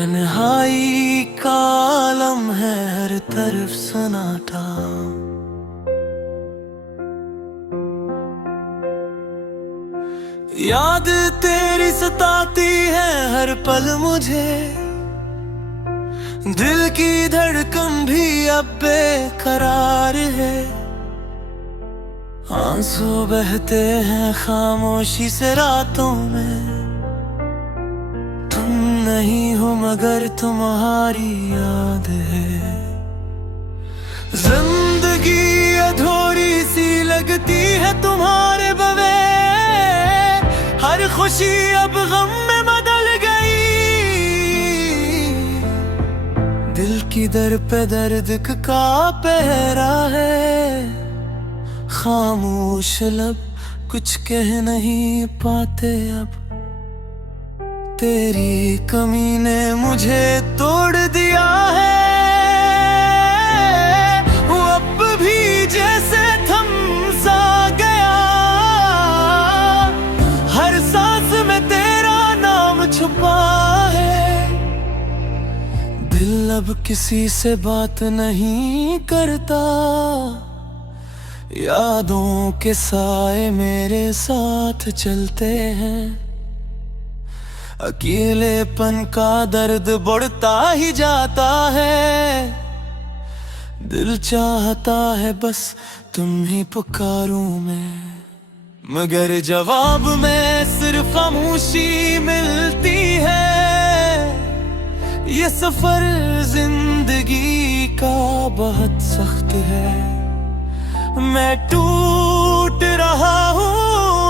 तन्हाई का आलम है, हर तरफ सन्नाटा। याद तेरी सताती है हर पल मुझे, दिल की धड़कन भी अब बेकरार है। आंसू बहते हैं खामोशी से रातों में, तुम नहीं हो मगर तुम्हारी याद है। जिंदगी अधूरी सी लगती है तुम्हारे बगैर, हर खुशी अब गम में बदल गई। दिल की दर पे दर्द का पहरा है, खामोश लब कुछ कह नहीं पाते अब। तेरी कमी ने मुझे तोड़ दिया है, वो अब भी जैसे थम सा गया। हर सांस में तेरा नाम छुपा है, दिल अब किसी से बात नहीं करता। यादों के साए मेरे साथ चलते हैं, अकेलेपन का दर्द बढ़ता ही जाता है। दिल चाहता है बस तुम ही पुकारूं मैं, मगर जवाब में सिर्फ खामोशी मिलती है। ये सफर जिंदगी का बहुत सख्त है, मैं टूट रहा हूँ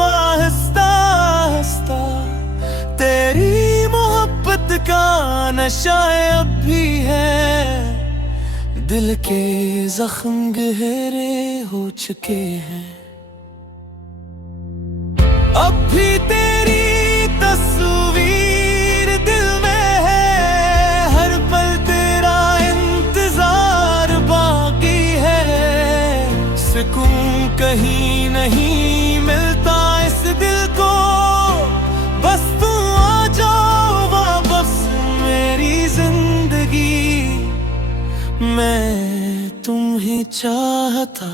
आहिस्ता आहिस्ता। तेरी मोहब्बत का नशा अब भी है, दिल के जख्म गहरे हो चुके हैं। अब भी तेरी तस्वीर दिल में है, हर पल तेरा इंतजार बाकी है। सुकून कहीं नहीं मिलता इस दिल को, बस तू आ जाओ वापस मेरी जिंदगी। मैं तुम ही चाहता,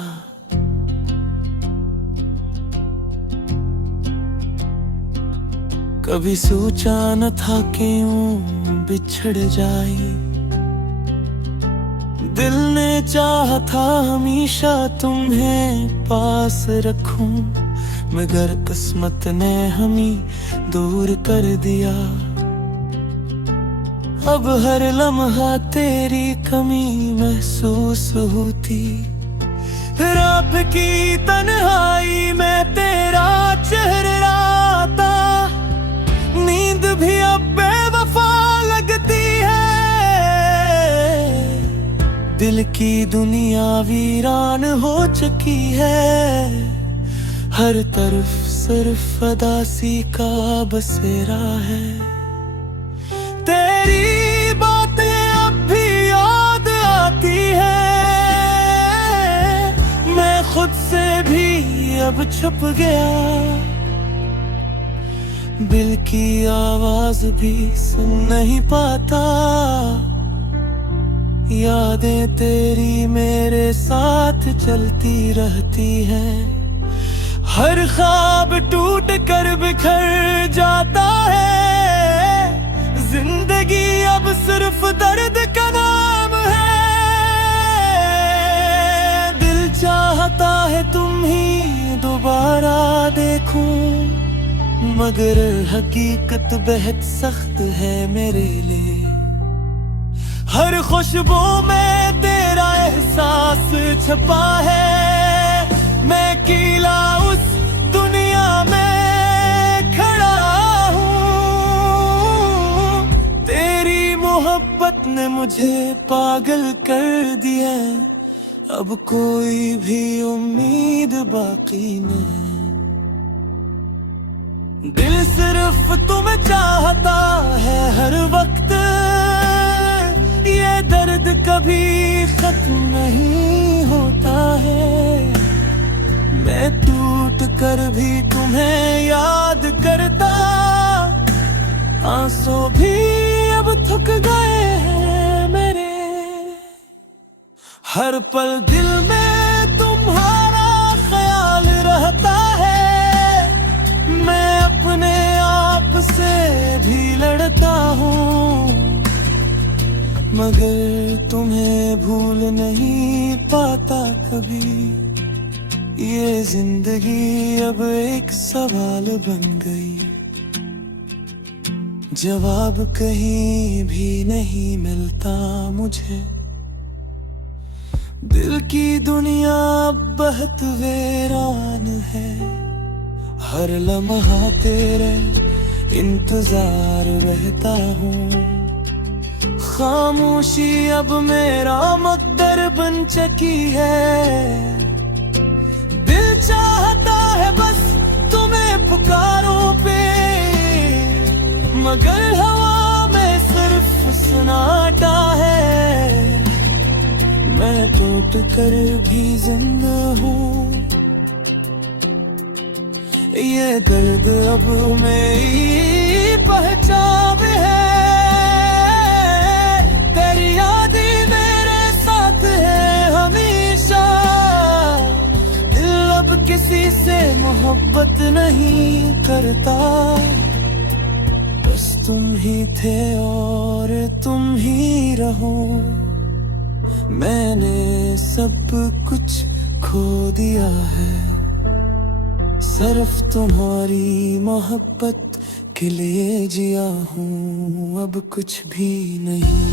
कभी सोचा न था कि यूं बिछड़ जाए। दिल ने चाहा था हमेशा तुम्हें पास रखूं, मगर किस्मत ने हमें दूर कर दिया। अब हर लम्हा तेरी कमी महसूस होती, फिर आपकी तन्हाई में तेरा चेहरा आता। नींद भी अब बेवफा लगती है, दिल की दुनिया वीरान हो चुकी है। हर तरफ सिर्फ अदासी का बसेरा है, तेरी बातें अब भी याद आती है। मैं खुद से भी अब छुप गया, दिल की आवाज भी सुन नहीं पाता। यादें तेरी मेरे साथ चलती रहती हैं, हर ख्वाब टूट कर बिखर जाता है। जिंदगी अब सिर्फ दर्द का नाम है, दिल चाहता है तुम ही दोबारा देखूं, मगर हकीकत बेहद सख्त है मेरे लिए। हर खुशबू में तेरा एहसास छुपा है, मैं अकेला उस दुनिया में खड़ा हूँ। तेरी मोहब्बत ने मुझे पागल कर दिया, अब कोई भी उम्मीद बाकी नहीं। दिल सिर्फ तुम्हें चाहता है हर वक्त, ये दर्द कभी खत्म नहीं होता है। मैं टूट कर भी तुम्हें याद करता, आंसू भी अब थक गए। हर पल दिल में तुम्हारा ख्याल रहता है। मैं अपने आप से भी लड़ता हूँ, मगर तुम्हें भूल नहीं पाता कभी। ये जिंदगी अब एक सवाल बन गई, जवाब कहीं भी नहीं मिलता मुझे। दिल की दुनिया बहुत वीरान है, हर लम्हा तेरे इंतजार रहता हूँ। खामोशी अब मेरा मकदर बन चुकी है। दिल चाहता है बस तुम्हें पुकारो पे, मगर हवा में सिर्फ सन्नाटा है। मैं टूट कर भी जिंदा हूँ, ये दर्द अब मेरी पहचान है। तेरी यादें मेरे साथ है हमेशा। दिल अब किसी से मोहब्बत नहीं करता, बस तुम ही थे और तुम ही रहो। मैंने सब कुछ खो दिया है, सिर्फ तुम्हारी मोहब्बत के लिए जिया हूँ, अब कुछ भी नहीं।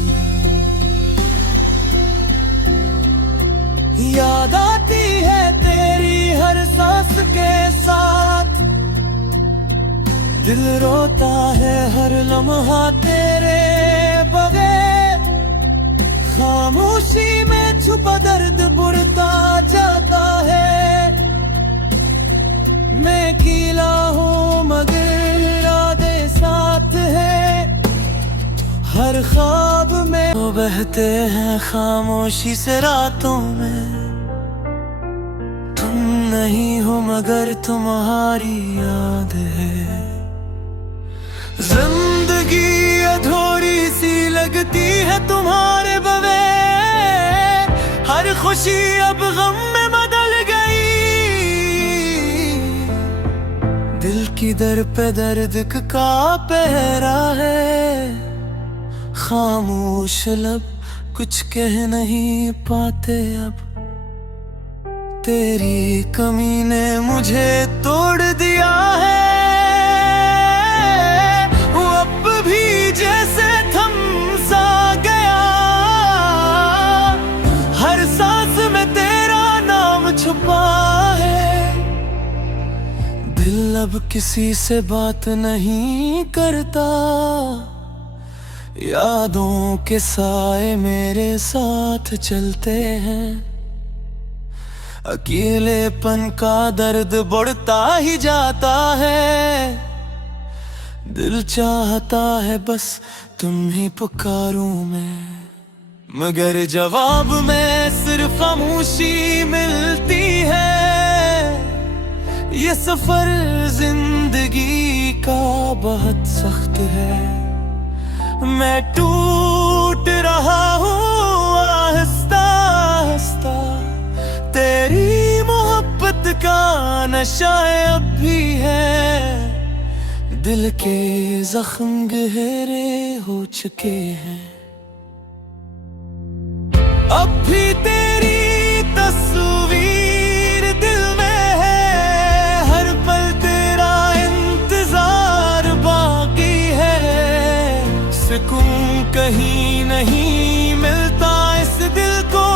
याद आती है तेरी हर सांस के साथ, दिल रोता है हर लम्हा तेरे बगैर। खामोशी में छुपा दर्द बढ़ता जाता है। मैं अकेला हूँ मगर इरादे साथ है। हर ख्वाब में वो बहते हैं खामोशी से रातों में। तुम नहीं हो मगर तुम्हारी याद है। जिंदगी अधूरी सी लगती है तुम्हारे बगैर। हर खुशी अब गम में बदल गई। दिल की दर पे दर्द का पहरा है। खामोश लब कुछ कह नहीं पाते अब। तेरी कमी ने मुझे तोड़ दिया है। वो अब भी जैसे थम सा गया। हर सांस में तेरा नाम छुपा है। दिल अब किसी से बात नहीं करता। यादों के साए मेरे साथ चलते हैं। अकेलेपन का दर्द बढ़ता ही जाता है। दिल चाहता है बस तुम ही पुकारूं मैं, मगर जवाब में सिर्फ खामोशी मिलती है। ये सफर जिंदगी का बहुत सख्त है। मैं टूट रहा हूँ आहिस्ता आहिस्ता। तेरी मोहब्बत का नशा अब भी है। दिल के जख्म गहरे हो चुके हैं। अब भी तेरी तस्वीर दिल में है। हर पल तेरा इंतजार बाकी है। सुकून कहीं नहीं मिलता इस दिल को।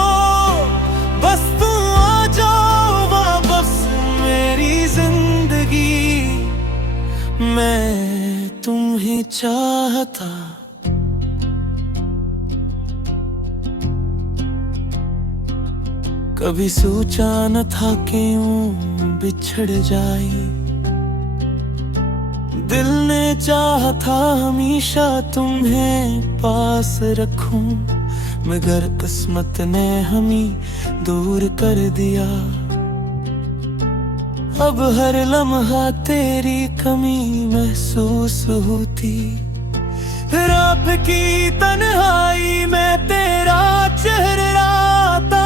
बस तू आ जाओ वापस मेरी जिंदगी। मैं तुम ही चाहता। कभी सोचा न था कि यूं बिछड़ जाए। दिल ने चाहा था हमेशा तुम्हें पास रखूं, मगर किस्मत ने हमें दूर कर दिया। अब हर लम्हा तेरी कमी महसूस होती। रात की तन्हाई में तेरा चेहरा आता।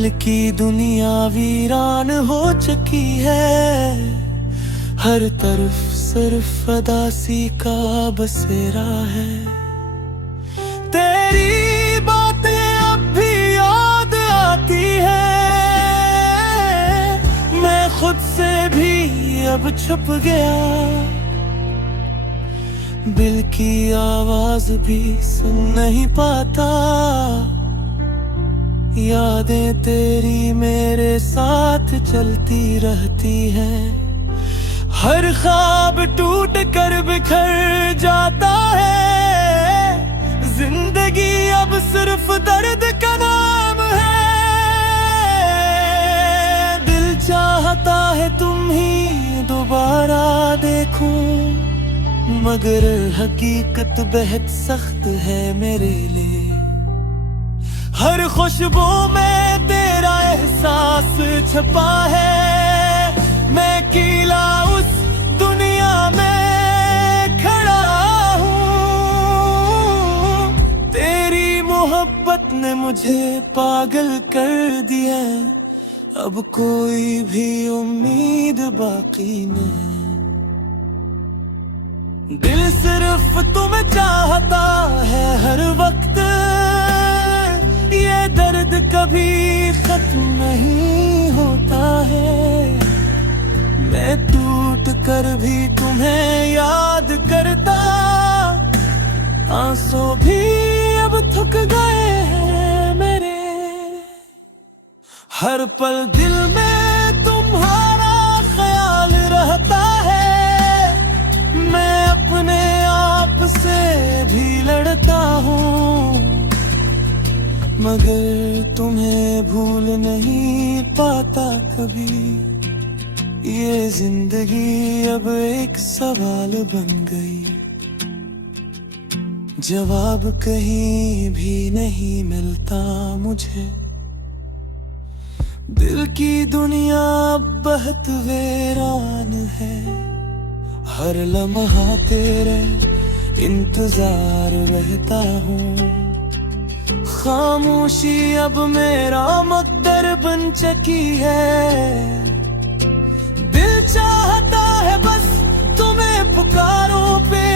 दिल की दुनिया वीरान हो चुकी है, हर तरफ सिर्फ अदासी का बसेरा है। तेरी बातें अब भी याद आती है, मैं खुद से भी अब छुप गया, दिल की आवाज भी सुन नहीं पाता। यादें तेरी मेरे साथ चलती रहती हैं, हर ख्वाब टूट कर बिखर जाता है। जिंदगी अब सिर्फ दर्द का नाम है, दिल चाहता है तुम ही दोबारा देखूं, मगर हकीकत बेहद सख्त है मेरे लिए। हर खुशबू में तेरा एहसास छपा है, मैं अकेला उस दुनिया में खड़ा हूँ। तेरी मोहब्बत ने मुझे पागल कर दिया, अब कोई भी उम्मीद बाकी नहीं। दिल सिर्फ तुम्हें चाहता है हर वक्त, ये दर्द कभी खत्म नहीं होता है। मैं टूट कर भी तुम्हें याद करता, आंसू भी अब थक गए हैं मेरे। हर पल दिल में तुम्हारा ख्याल रहता है, मैं अपने आप से भी लड़ता हूँ, मगर तुम्हें भूल नहीं पाता कभी। ये जिंदगी अब एक सवाल बन गई, जवाब कहीं भी नहीं मिलता मुझे। दिल की दुनिया बहुत वीरान है, हर लम्हा तेरे इंतजार रहता हूँ। खामोशी अब मेरा मकदर बन चुकी है, दिल चाहता है बस तुम्हें पुकारों पे,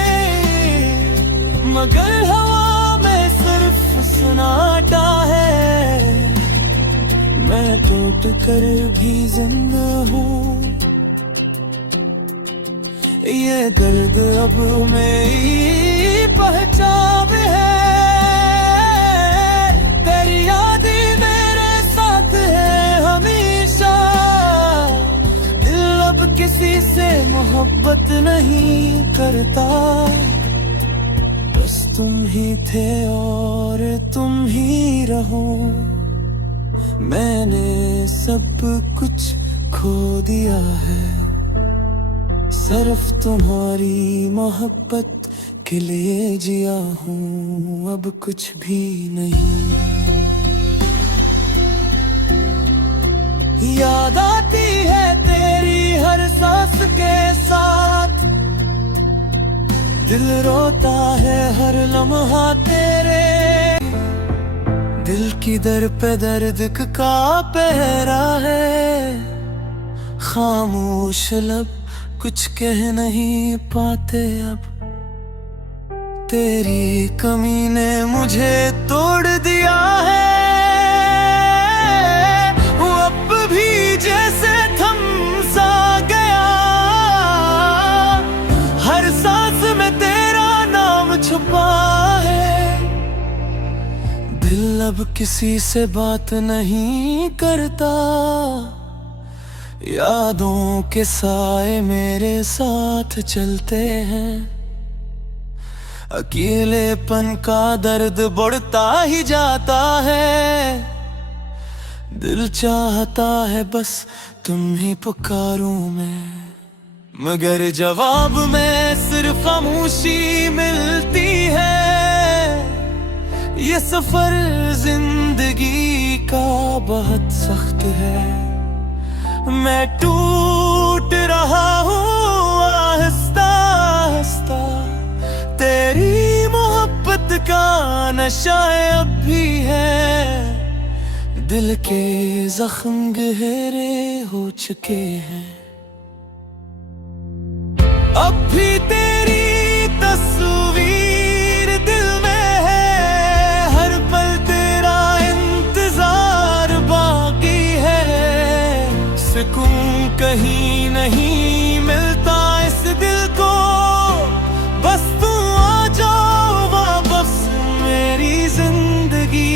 मगर हवा में सिर्फ सन्नाटा है। मैं टूट कर भी जिंदा हूँ, ये दर्द अब मेरी पहचान है। तेरी यादें मेरे साथ है हमेशा, दिल अब किसी से मोहब्बत नहीं करता। बस तुम ही थे और तुम ही रहो, मैंने सब कुछ खो दिया है, सिर्फ तुम्हारी मोहब्बत के लिए जिया हूँ, अब कुछ भी नहीं। याद आती है तेरी हर सांस के साथ, दिल रोता है हर लम्हा तेरे। दिल की दर पे दर्द का पहरा है, खामोश लब कुछ कह नहीं पाते अब। तेरी कमी ने मुझे तोड़ दिया है, वो अब भी जैसे थम सा गया। हर सांस में तेरा नाम छुपा है, दिल अब किसी से बात नहीं करता। यादों के साए मेरे साथ चलते हैं, अकेलेपन का दर्द बढ़ता ही जाता है। दिल चाहता है बस तुम ही पुकारूं मैं, मगर जवाब में सिर्फ खामोशी मिलती है। ये सफर जिंदगी का बहुत सख्त है, मैं टूट रहा हूँ आहिस्ता आहिस्ता। तेरी मोहब्बत का नशा अब भी है, दिल के जख्म गहरे हो चुके हैं। अब भी तेरी तस्वीर दिल में है, हर पल तेरा इंतजार बाकी है। सुकून कहीं नहीं मिलता इस दिल को, बस तू आ जाओ वापस मेरी जिंदगी।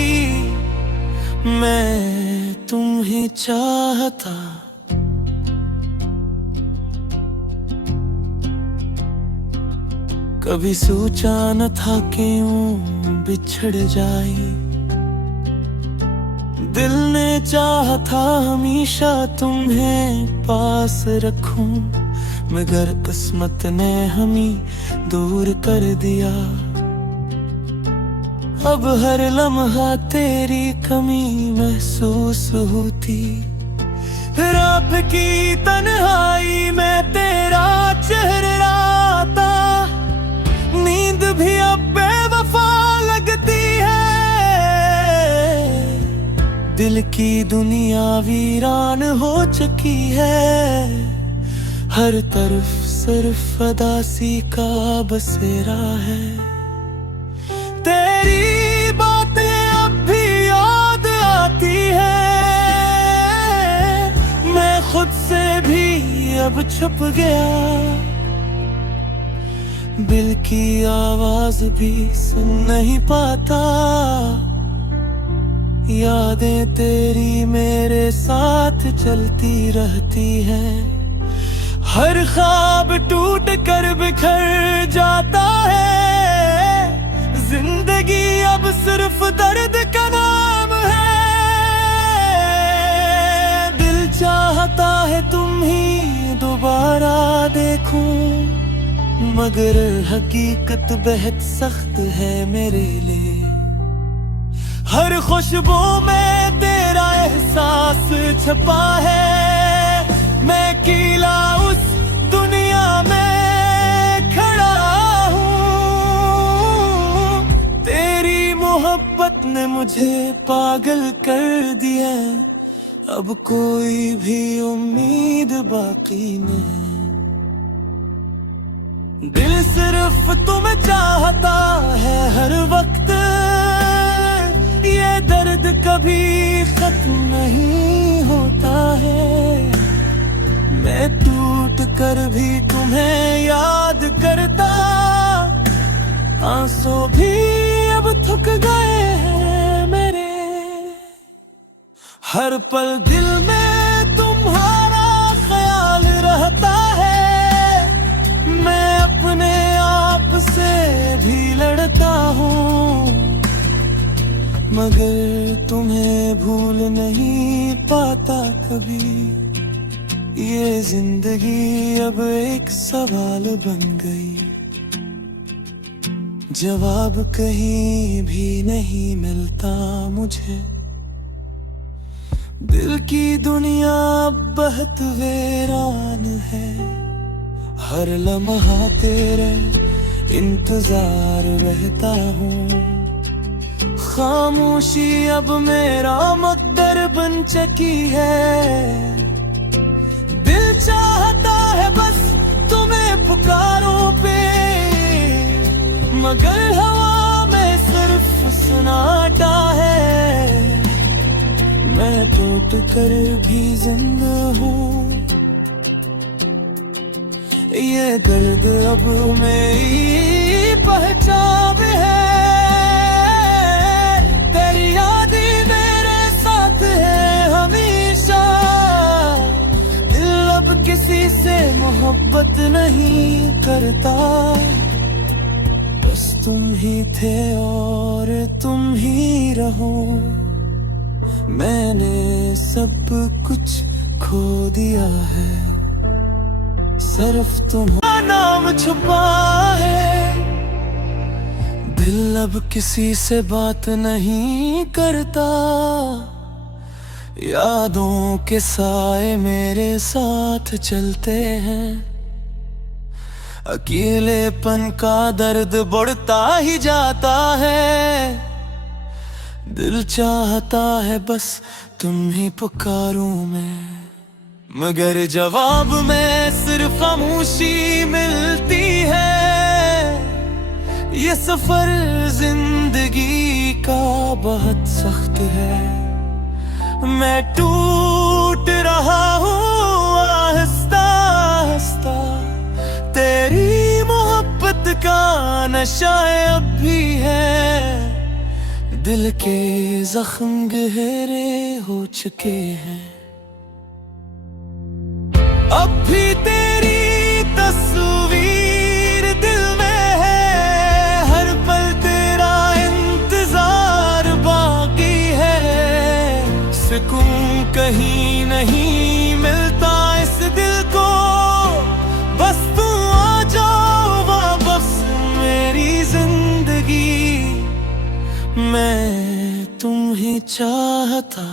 मैं तुम ही चाहता, कभी सोचा न था कि यूं बिछड़ जाए। दिल ने चाहा था हमेशा तुम्हें पास रखूं, मगर किस्मत ने हमें दूर कर दिया। अब हर लम्हा तेरी कमी महसूस होती, रात की तन्हाई में तेरा चेहरा आता। नींद भी अब बेवफा लगती है, दिल की दुनिया वीरान हो चुकी है। हर तरफ सिर्फ उदासी का बसेरा है। तेरी बातें अब भी याद आती है, मैं खुद से भी अब छुप गया। दिल की आवाज भी सुन नहीं पाता, यादें तेरी मेरे साथ चलती रहती हैं। हर ख्वाब टूट कर बिखर जाता है, जिंदगी अब सिर्फ दर्द का नाम है। दिल चाहता है तुम ही दोबारा देखूं, मगर हकीकत बेहद सख्त है मेरे लिए। हर खुशबू में तेरा एहसास छपा है, मैं अकेला उस दुनिया में खड़ा हूँ। तेरी मोहब्बत ने मुझे पागल कर दिया, अब कोई भी उम्मीद बाकी नहीं। दिल सिर्फ तुम्हें चाहता है हर वक्त, ये दर्द कभी खत्म नहीं होता है। मैं टूट कर भी तुम्हें याद करता, आंसू भी अब थक गए हैं मेरे। हर पल दिल में तुम्हारा ख्याल रहता है, मैं अपने आप से भी लड़ता हूँ, मगर तुम्हें भूल नहीं पाता कभी। ये जिंदगी अब एक सवाल बन गई, जवाब कहीं भी नहीं मिलता मुझे। दिल की दुनिया बहुत वीरान है, हर लम्हा तेरे इंतजार रहता हूँ। खामोशी अब मेरा मकदर बन चुकी है, दिल चाहता है बस तुम्हें पुकारों पे, मगर हवा में सिर्फ सन्नाटा है। मैं टूट कर भी जिंदा हूँ, ये दर्द अब मेरी पहचान है। तेरी यादें मेरे साथ है हमेशा, दिल अब किसी से मोहब्बत नहीं करता। बस तुम ही थे और तुम ही रहो, मैंने सब कुछ खो दिया है, सिर्फ तुम्हारा नाम छुपा है। दिल अब किसी से बात नहीं करता, यादों के साए मेरे साथ चलते हैं। अकेलेपन का दर्द बढ़ता ही जाता है, दिल चाहता है बस तुम ही पुकारूं मैं, मगर जवाब में सिर्फ खामोशी मिलती है। ये सफर जिंदगी का बहुत सख्त है, मैं टूट रहा हूँ आहिस्ता आहिस्ता। तेरी मोहब्बत का नशा अब भी है, दिल के जख्म गहरे हो चुके हैं। अब भी तेरी तस्वीर दिल में है, हर पल तेरा इंतजार बाकी है। सुकून कहीं नहीं मिलता इस दिल को, बस तू आ जाओ वापस मेरी जिंदगी। मैं तुम ही चाहता,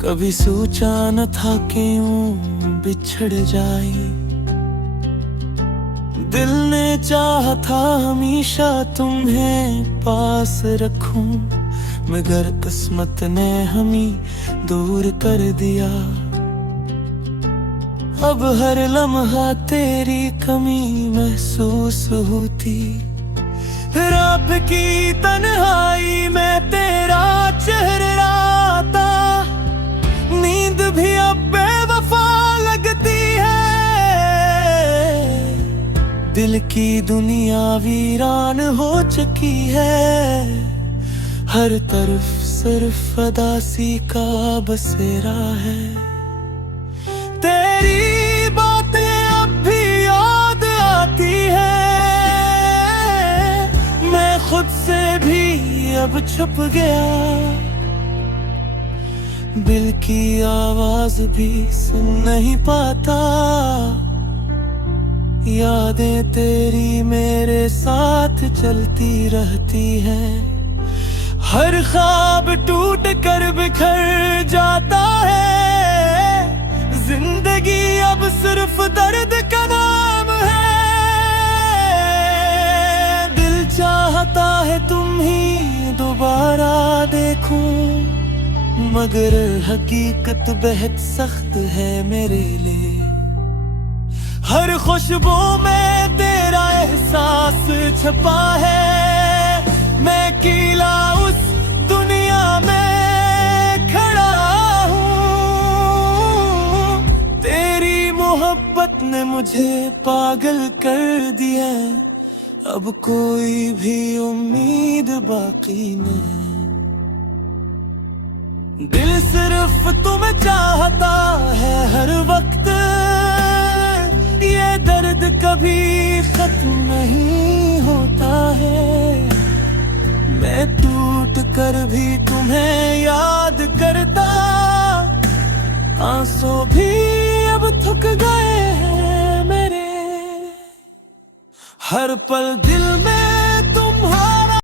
कभी सोचा न था कि यूं बिछड़ जाए। दिल ने चाहा था हमेशा तुम्हें पास रखूं, मगर किस्मत ने हमें दूर कर दिया। अब हर लम्हा तेरी कमी महसूस होती, रात की तन्हाई में तेरा चेहरा आता। नींद भी अब बेवफा लगती है, दिल की दुनिया वीरान हो चुकी है। हर तरफ सिर्फ उदासी का बसेरा है। तेरी बातें अब भी याद आती है, मैं खुद से भी अब छुप गया। दिल की आवाज भी सुन नहीं पाता, यादें तेरी मेरे साथ चलती रहती हैं। हर ख्वाब टूट कर बिखर जाता है, जिंदगी अब सिर्फ दर्द का नाम है। दिल चाहता है तुम ही दोबारा देखूं, मगर हकीकत बेहद सख्त है मेरे लिए। हर खुशबू में तेरा एहसास छपा है, मैं अकेला उस दुनिया में खड़ा हूँ। तेरी मोहब्बत ने मुझे पागल कर दिया, अब कोई भी उम्मीद बाकी नहीं। दिल सिर्फ तुम्हें चाहता है हर वक्त, ये दर्द कभी खत्म नहीं होता है। मैं टूट कर भी तुम्हें याद करता, आंसू भी अब थक गए हैं मेरे। हर पल दिल